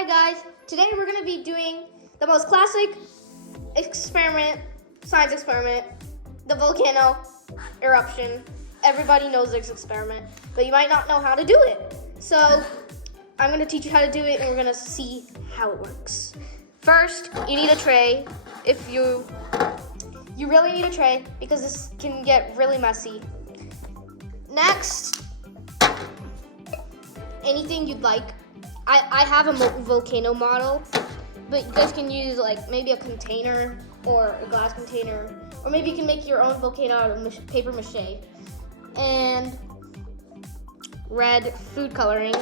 Hi guys, today we're going to be doing the most classic science experiment, the volcano eruption. Everybody knows this experiment, but you might not know how to do it. So I'm going to teach you how to do it and we're going to see how it works. First, you need a tray. If you really need a tray because this can get really messy. Next, anything you'd like. I have a volcano model, but you guys can use like maybe a container or a glass container, or maybe you can make your own volcano out of paper mache. And red food coloring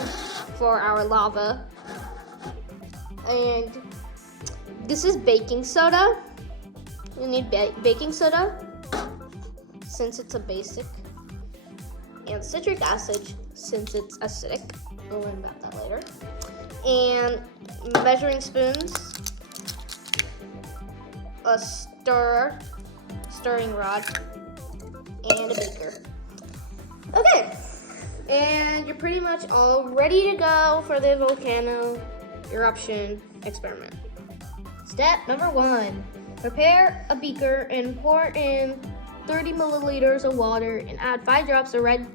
for our lava. And this is baking soda. You need baking soda since it's a basic. And citric acid since it's acidic. We'll learn about that later. And measuring spoons, a stirring rod, and a beaker. Okay, and you're pretty much all ready to go for the volcano eruption experiment. Step number 1, prepare a beaker and pour in 30 milliliters of water and add 5 drops of red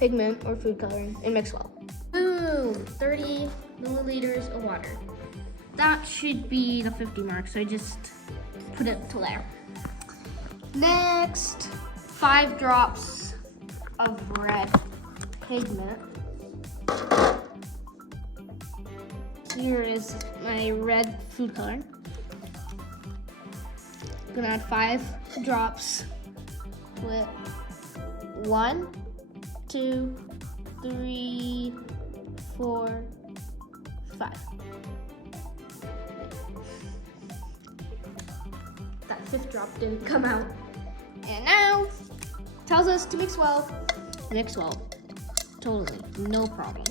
pigment or food coloring and mix well. Boom, 30 milliliters of water. That should be the 50 mark, so I just put it to there. Next, 5 drops of red pigment. Here is my red food color. I'm gonna add 5 drops with 1, 2, 3, 4, 5. That 5th drop didn't come out. And now, tells us to mix well. Mix well. Totally, no problem.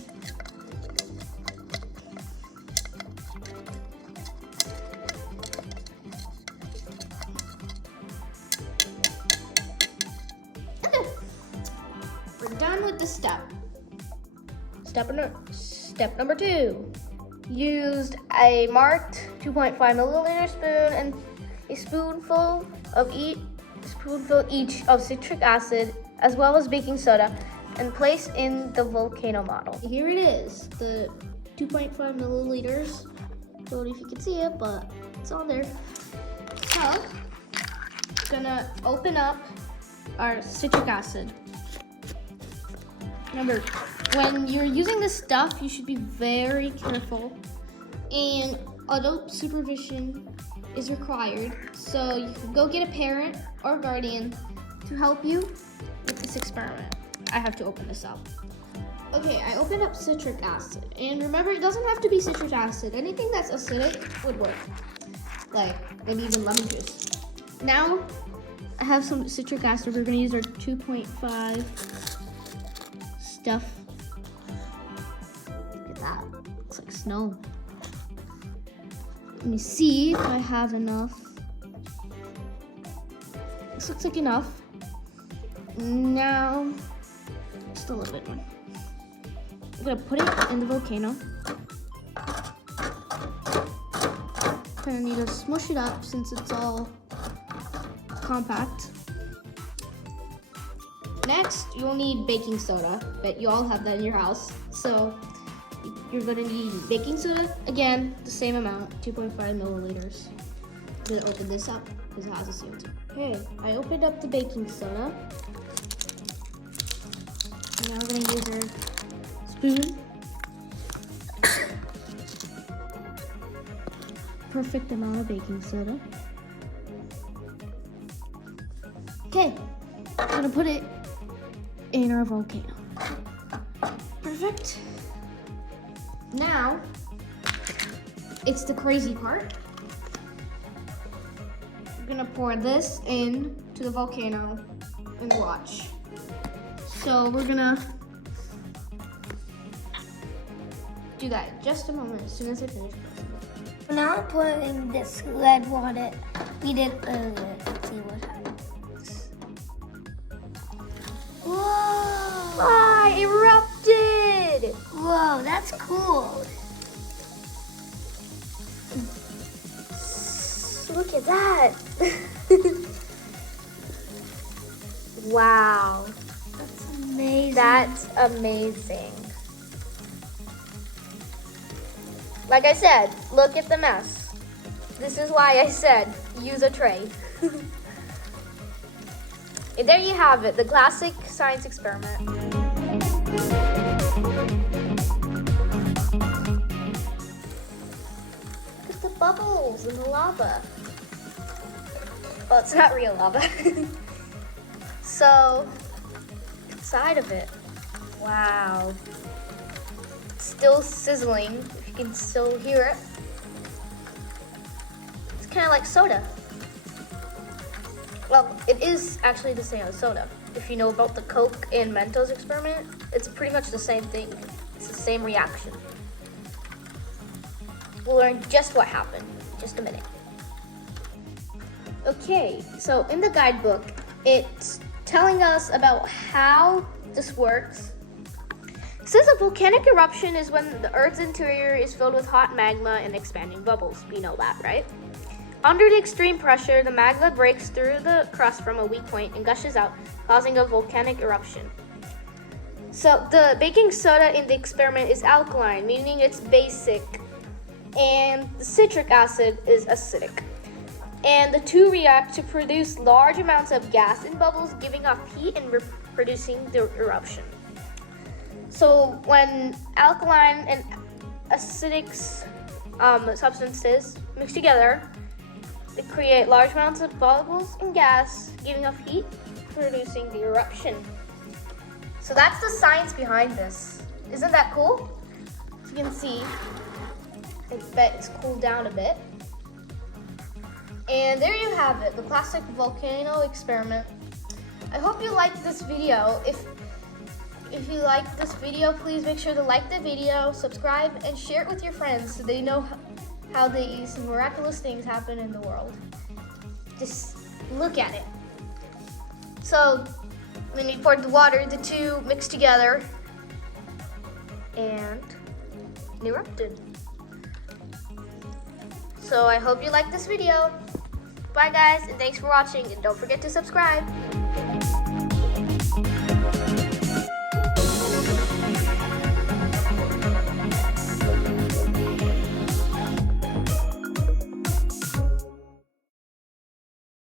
We're done with the step. Step number 2. Used a marked 2.5 milliliter spoon and a spoonful each of citric acid as well as baking soda and place in the volcano model. Here it is, the 2.5 milliliters. Don't know if you can see it, but it's on there. So, I'm gonna open up our citric acid. Remember, when you're using this stuff, you should be very careful, and adult supervision is required. So you can go get a parent or guardian to help you with this experiment. I have to open this up. Okay, I opened up citric acid, and remember, it doesn't have to be citric acid. Anything that's acidic would work, like maybe even lemon juice. Now, I have some citric acid. We're gonna use our 2.5 stuff. Look at that, looks like snow. Let me see if I have enough. This looks like enough. Now, just a little bit more. I'm gonna put it in the volcano. Kinda need to smush it up since it's all compact. Next, you'll need baking soda, but you all have that in your house. So you're gonna need baking soda, again, the same amount, 2.5 milliliters. I'm gonna open this up because it has a CO2. Okay, I opened up the baking soda. And now we're gonna use our spoon. Perfect amount of baking soda. Okay, I'm gonna put it in our volcano. Perfect. Now, it's the crazy part. We're gonna pour this in to the volcano and watch. So we're gonna do that in just a moment, as soon as I finish. Now I'm putting this red water we did earlier. Let's see what happens. Whoa! Ah, erupted! Whoa, that's cool. Look at that. Wow. That's amazing. That's amazing. Like I said, look at the mess. This is why I said use a tray. And there you have it, the classic science experiment. Look at the bubbles and the lava. Well, it's not real lava. So, inside of it, wow. It's still sizzling, if you can still hear it. It's kind of like soda. Well, it is actually the same as soda. If you know about the Coke and Mentos experiment, it's pretty much the same thing. It's the same reaction. We'll learn just what happened in just a minute. Okay, so in the guidebook, it's telling us about how this works. It says a volcanic eruption is when the Earth's interior is filled with hot magma and expanding bubbles. We know that, right? Under the extreme pressure, the magma breaks through the crust from a weak point and gushes out, causing a volcanic eruption. So the baking soda in the experiment is alkaline, meaning it's basic, and the citric acid is acidic. And the two react to produce large amounts of gas and bubbles, giving off heat and producing the eruption. So when alkaline and acidic substances mix together, they create large amounts of bubbles and gas, giving off heat, producing the eruption. So that's the science behind this. Isn't that cool? As you can see, I bet it's cooled down a bit. And there you have it, the classic volcano experiment. I hope you liked this video. If you liked this video, please make sure to like the video, subscribe, and share it with your friends so they know how these miraculous things happen in the world. Just look at it. So when you poured the water, the two mixed together and erupted. So I hope you liked this video. Bye guys, and thanks for watching, and don't forget to subscribe.